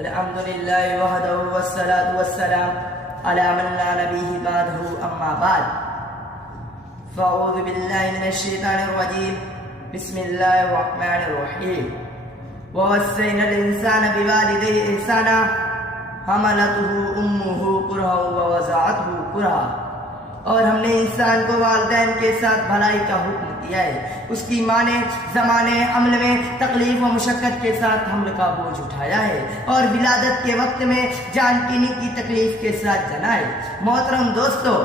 الحمد لله وحده والصلاة والسلام على من لا نبي بعده أما بعد فأعوذ بالله من الشيطان الرجيم بسم الله الرحمن الرحيم ووصينا الإنسان بوالديه إحسانا حملته أمه كرها ووضعته كرها اور ہم نے انسان کو والدین کے ساتھ بھلائی کا حکم دیا ہے. اس کی ماں نے زمانے حمل میں تکلیف و مشقت کے ساتھ حمل کا بوجھ اٹھایا ہے اور ولادت کے وقت میں جان کینی کی تکلیف کے ساتھ جنا ہے. محترم دوستو،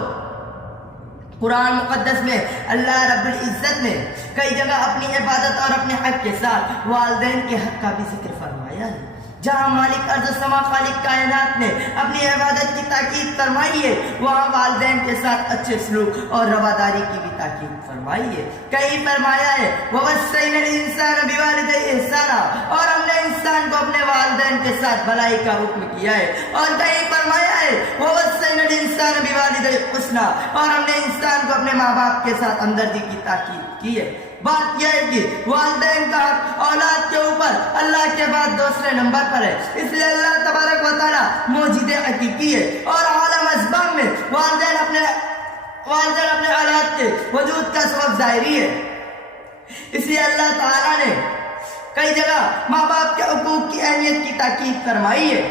قرآن مقدس میں اللہ رب العزت نے کئی جگہ اپنی عبادت اور اپنے حق کے ساتھ والدین کے حق کا بھی ذکر فرمایا ہے. جہاں مالک ارض سما خالق کائنات نے اپنی عبادت کی تاکید فرمائی ہے، وہاں والدین کے ساتھ اچھے سلوک اور رواداری کی بھی تاکید فرمائی ہے. کہیں فرمایا ہے وَوَصَّيْنَا الْإِنسَانَ بِوَالِدَيْهِ إِحْسَانًا، اور ہم نے انسان کو اپنے والدین کے ساتھ بھلائی کا حکم کیا ہے. اور کہیں فرمایا ہے وَوَصَّيْنَا الْإِنسَانَ بِوَالِدَيْهِ حُسْنًا، اور ہم نے انسان کو اپنے ماں باپ کے ساتھ ہمدردی کی تاکید کی ہے. بات یہ ہے کہ والدین کا اولاد کے اوپر اللہ کے بعد دوسرے نمبر پر ہے، اس لیے اللہ تبارک و تعالیٰ موجود حقیقی ہے اور عالم اسباب میں والدین اپنے اولاد کے وجود کا سبب ظاہری ہے. اس لیے اللہ تعالیٰ نے کئی جگہ ماں باپ کے حقوق کی اہمیت کی تاکید فرمائی ہے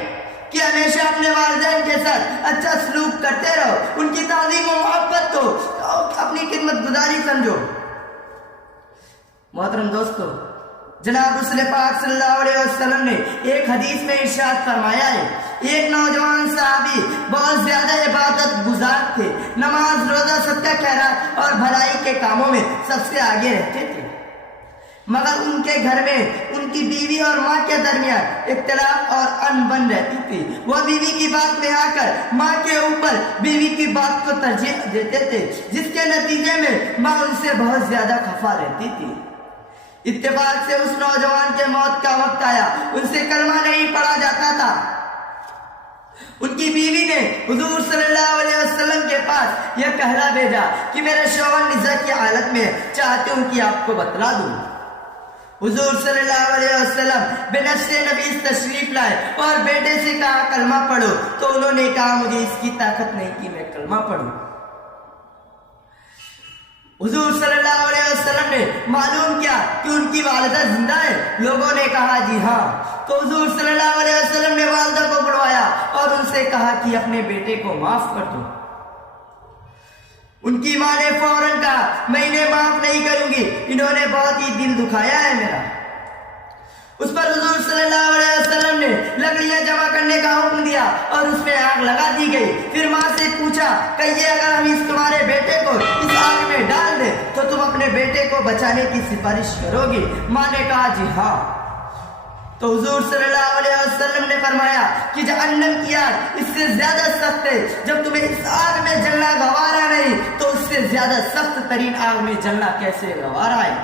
کہ ہمیشہ اپنے والدین کے ساتھ اچھا سلوک کرتے رہو، ان کی تعظیم و محبت کو اپنی خدمت گزاری سمجھو. محترم دوستو، جناب رسول پاک صلی اللہ علیہ وسلم نے ایک حدیث میں ارشاد فرمایا ہے، ایک نوجوان صحابی بہت زیادہ عبادت گزار تھے، نماز روزہ صدقہ خیرات اور بھلائی کے کاموں میں سب سے آگے رہتے تھے، مگر ان کے گھر میں ان کی بیوی اور ماں کے درمیان اختلاف اور انبن رہتی تھی. وہ بیوی کی بات میں آ کر ماں کے اوپر بیوی کی بات کو ترجیح دیتے تھے، جس کے نتیجے میں ماں ان سے بہت زیادہ خفا رہتی تھی. اتفاق سے اس نوجوان کے موت کا وقت آیا، ان سے کلمہ نہیں پڑھا جاتا تھا. ان کی بیوی نے حضور صلی اللہ علیہ وسلم کے پاس یہ کہلا بھیجا کہ میرے شوہر نزا کی حالت میں چاہتے ہوں کہ آپ کو بتلا دوں. حضور صلی اللہ علیہ وسلم بنفس نبی تشریف لائے اور بیٹے سے کہا کلمہ پڑھو، تو انہوں نے کہا مجھے اس کی طاقت نہیں کہ میں کلمہ پڑھوں. حضور صلی اللہ علیہ وسلم نے معلوم کیا کہ ان کی والدہ زندہ ہے. لوگوں نے کہا جی ہاں. تو حضور صلی اللہ علیہ وسلم نے والدہ کو بلوایا اور ان سے کہا کہ اپنے بیٹے کو معاف کر دو. ان کی ماں نے فوراً کہا میں انہیں معاف نہیں کروں گی، انہوں نے بہت ہی دل دکھایا ہے میرا. اس پر حضور صلی اللہ علیہ وسلم نے لکڑیاں جمع کرنے کا حکم دیا اور اس میں آگ لگا دی گئی. پھر ماں سے پوچھا کہیے اگر ہم اس تمہارے بیٹے کو اس آگ میں ڈال دیں تو تم اپنے بیٹے کو بچانے کی سفارش کرو گی؟ ماں نے کہا جی ہاں. تو حضور صلی اللہ علیہ وسلم نے فرمایا کہ جہنم کی آگ اس سے زیادہ سخت ہے. جب تمہیں اس آگ میں جلنا گوارا نہیں تو اس سے زیادہ سخت ترین آگ میں جلنا کیسے گوارا ہے؟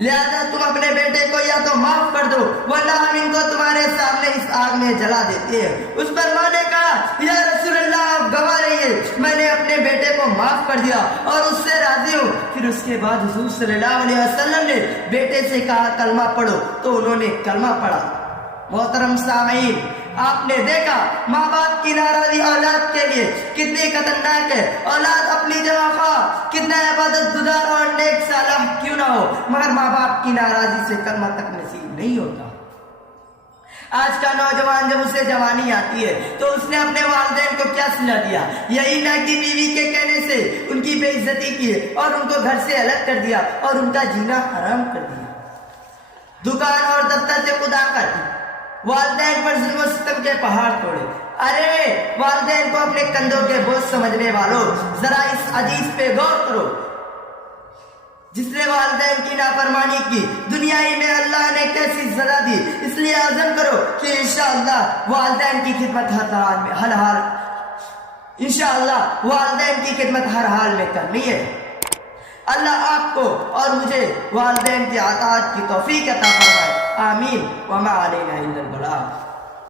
لہذا تم اپنے بیٹے کو یا تو معاف کر دو ورنہ ہم ان کو تمہارے سامنے اس آگ میں جلا دیتے ہیں. اس پر ماں نے کہا یا رسول اللہ آپ گواہ رہیے، میں نے اپنے بیٹے کو معاف کر دیا اور اس سے راضی ہوں. پھر اس کے بعد حضور صلی اللہ علیہ وسلم نے بیٹے سے کہا کلمہ پڑھو، تو انہوں نے کلمہ پڑھا. محترم سامعین، آپ نے دیکھا ماں باپ کی ناراضی اولاد کے لیے کتنی خطرناک ہے. اولاد اپنی جگہ خواہ کتنا عبادت گزار اور نیک صالح کیوں نہ ہو، مگر ماں باپ کی ناراضی سے کلمہ تک نصیب نہیں ہوتا. آج کا نوجوان جب اسے جوانی آتی ہے تو اس نے اپنے والدین کو کیا صلہ دیا؟ یہی نہ کہ بیوی کے کہنے سے ان کی بے عزتی کی اور ان کو گھر سے الگ کر دیا اور ان کا جینا حرام کر دیا. دکان اور دفتر سے خدا کر والدین پر ظلم و ستم کے پہاڑ توڑے. ارے والدین کو اپنے کندھوں کے بوجھ سمجھنے والوں، ذرا اس حدیث پہ غور کرو. جس نے والدین کی نافرمانی کی دنیا ہی میں اللہ نے کیسی سزا دی. اس لیے عزم کرو کہ انشاءاللہ والدین کی خدمت والدین کی خدمت ہر حال میں کرنی ہے. اللہ آپ کو اور مجھے والدین کی اطاعت کی توفیق عطا فرمائے. آمین. وما علینا الا البلاغ.